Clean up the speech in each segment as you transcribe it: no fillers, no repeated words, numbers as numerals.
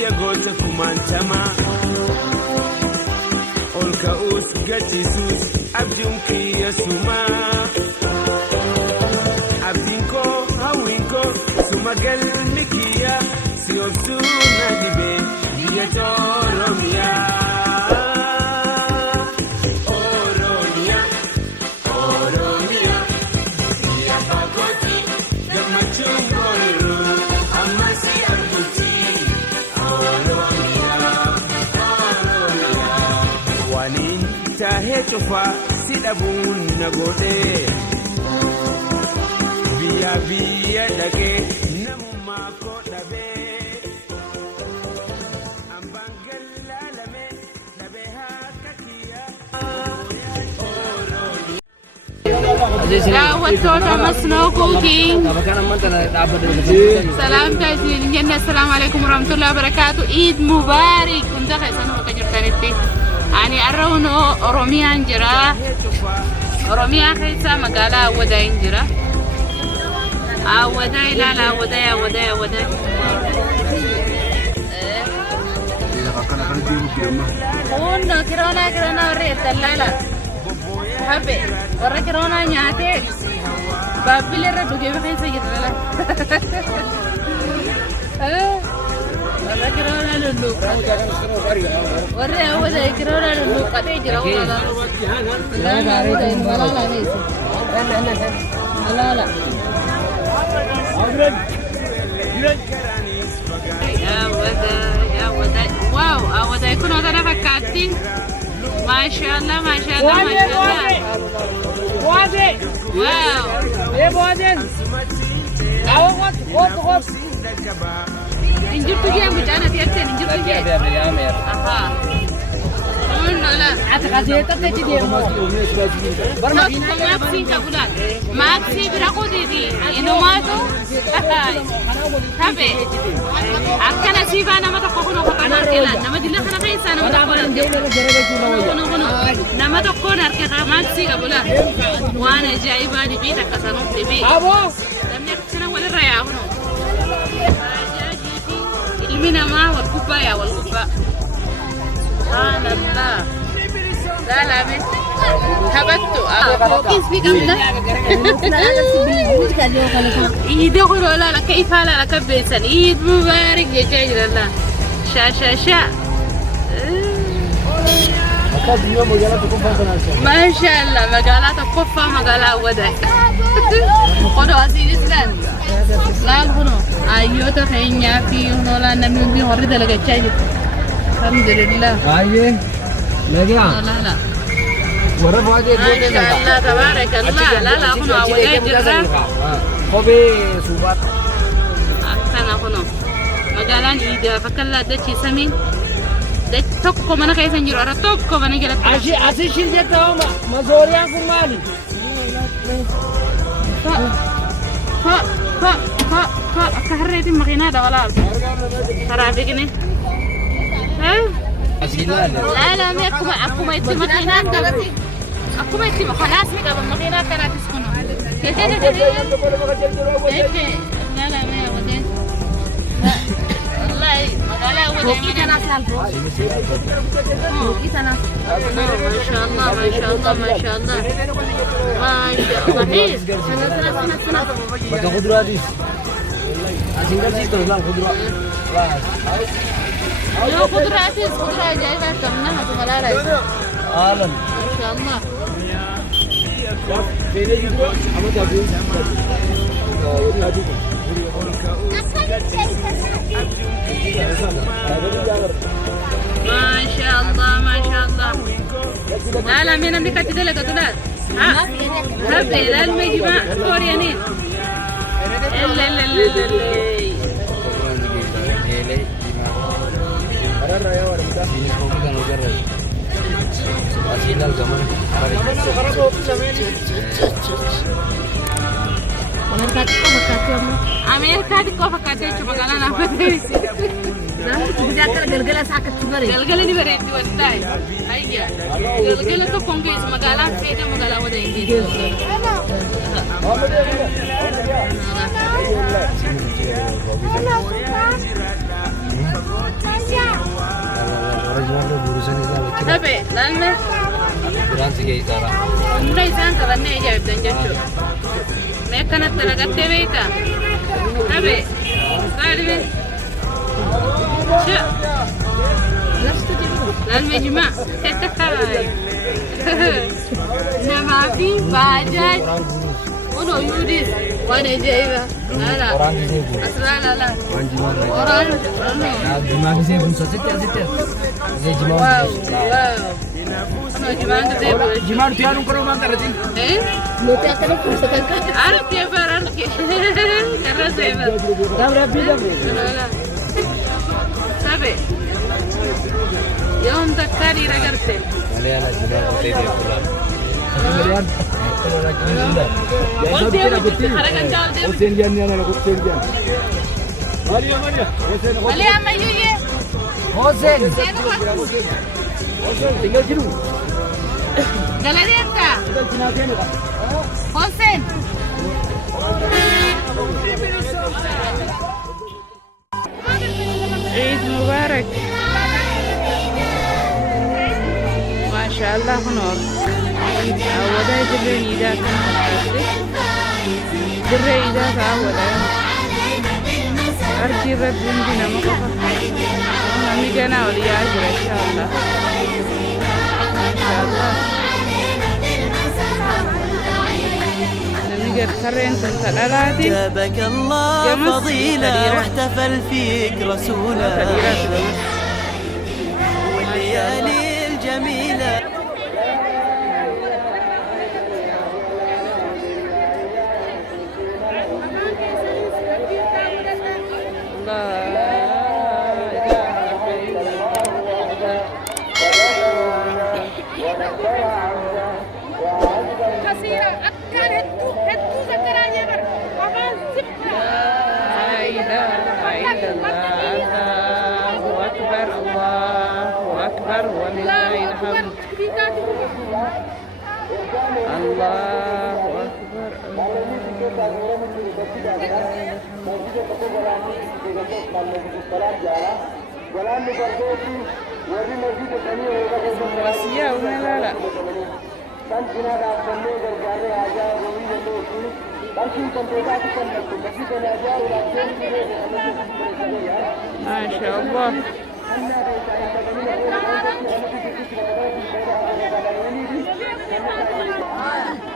biyya gosa kumaantama ol ka'uus gadhiisuus abjuun kiyya sumaa abdiin koo hawwiin koo suma galmi kiyya si obsuu na dhibee biyya Oromiyaa. Tahee cufaa si dhabuun na godhee biyya biyya dhaqee namummaa koo dhabee ambaan gallaalamee dhabee akka kiyyaa. daawwattoota Masnoo Kuuking salaamtaa isin jenne assalaamu alaikum warahmatullahi wabarakaatu. Eid Mubaarak hunda keessanuu bakka jirtanitti. Ani arroon Oromiyaan jira. Oromiyaa keessa magaalaa Awwadaa jira. Awwadaa ilaala Awwadaa. Hundo kiroona warri dallala. Habe warra kiroona nyaatee baabbilee irra dhugee keessa jirra. Warra kiroona lulluuqa. Warri Awwadaa kiroona lulluuqatee jira. Alaala. Awwadaa. Wow, Awwadaa kun otana fakkaatti. Mashallah. Wow. What? Injirtu dia bucana tiada injirtu dia. Aha. Nala. Atakasi tak kecil dia. Maxi kabulan. Maxi berako didi. Inomato. Habe. Akan asiba nama tak kau nak kanar kelan. Nama dilah kana kaisa nama tak kau. Kono. Nama tak kau nak kerja maxi kabulan. Wana jaiba di bida kasano di bida. Abo. Namanya kena wala raya kono. Ilmina ma walkuba ya walkuba. Subhanallah. Salame. Tabattu. Kis bi kamda. Eid khulala la kayfa la kabbesan. Eid Mubarak ya jaylallah. Sha. Mashallah magala taqaffa magala Awwadaa. Qodo asislan. Laal kuno ayyota keenya fi hola namni hundi horri dalagachaa jirti. Alhamdulillah. Aye. Lagia. La. Warra baadiyyaa ijoollee laga. Allah tabarakallah. La kuno Awwadaa jirra. Kophee suubaat. Akkana kuno. Magaalaan Iidaa fakkallaa dachii samiin. Tokko mana keessa jiru ara tokko mana jalatti. Asi shirjeta mazooriyaan kun maali? Akka harreetiin makiinaa dabalaa taraafikni. Laalaami akkuma itti makiinaan dabalti. Akkuma itti kalaasni qaba makiinaa kanaatis kun. Laalaami Awwadeen. Wallahi magaalaa Awwadaa kana salfo. Kita na. Mashallah. Sana. Baga khudraa dis. Asingal sih terus lang khudraa. Yo khudraa ajaib kamna hatu malala. Alam. Mashallah. Bene juga amat bagus. Mashallah. Lala min عندك تدلك تدلك. هبي لا المجمع كوريانين. Amerika di kau fakatnya coba kalian apa sih? Bisa kan galgala sakit juga. Galgala ini berarti wantai. Aja. Galgala tuh kongkis magala sih magala Awwadaa ini. Tabe lalle. Durante che sarà. Hunda isaan qabannee ijaartan jechuudha. Mee akkanatti dalagattee beektaa? Tabe saalibe. Sha. Lalme jimaa. Namaa fi baajaaj. Ono yudis waan ajaa'iba. Laala. Orang di sini. Asirraa laala. Orang jimaa. Orang. Nah, jimaa di sini bisa sitte. Ini jimaa. Wow. Wow. Ono jimaa tu deh. Jimaa tu yang orang mana teratin? Nanti akan pusatkan. Arke barangke. Karena saya. Dah rapi dah. Laala. Sabe. Yang tak tadi ragarte. Mana ada jimaa kote dia pula. Kemudian kalau lagi sudah. Oh dia betul. Harakan jauh dia. Hussein Jan ni anak Hussein Jan. Maria. Hussein. Boleh ama ye. Hussein. Hussein tinggal situ. Galari angka. Kita jenazah ni kan. Hussein. Eid Mubarak. Masya Allah honor. Awalnya jadi ida kan pasti. Jadi ida awalnya. Arti berbun di nama apa? Kami kena awalnya aja insyaallah. Insyaallah. جابك الله فضيلة واحتفل فيك رسوله والليالي الجميلة ما شاء الله.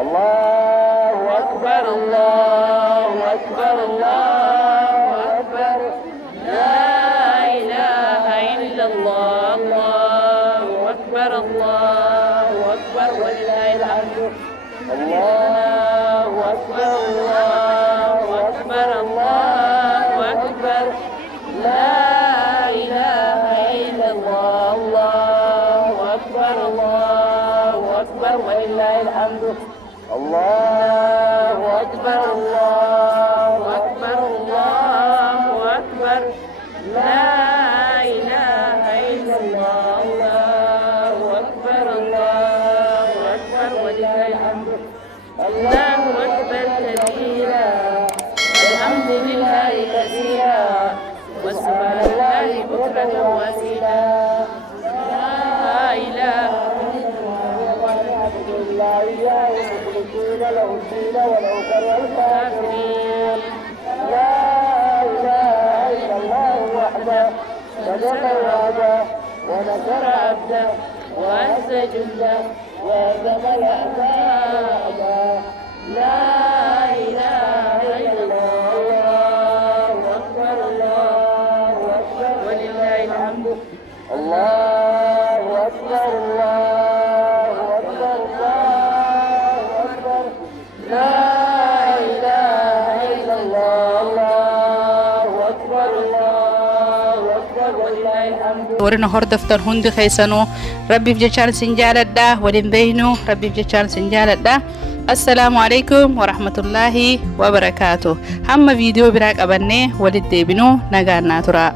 الله أكبر الله أكبر الله أكبر لا إله إلا الله الله أكبر الله أكبر ولله الحمد الله أكبر الله أكبر الله أكبر لا إله إلا الله الله أكبر الله أكبر ولله الحمد الله أكبر الله أكبر الله أكبر لا إله إلا الله الله أكبر الله أكبر ولله الحمد الله أكبر كبيرا الحمد لله كثيرا وسبحان الله بكرة وأصيلا لا إله إلا الله مخلصين له الدين ولو كره الكافرين لا إله إلا الله وحده صدق وعده ونصر عبده وعز جنده وهزم الأحزاب لا إله إلا الله الله أكبر الله أكبر ولله الحمد الله أكبر الله أكبر الله أكبر لا إله إلا الله الله أكبر الله أكبر ولله الحمد ورنا هردفتر هند خيسانو ربي بجشان سنجالة دا ولن بينو ربي بجشان سنجالة دا السلام عليكم ورحمة الله وبركاته هم فيديو براك أبني ولد ديبنو نغانا ترى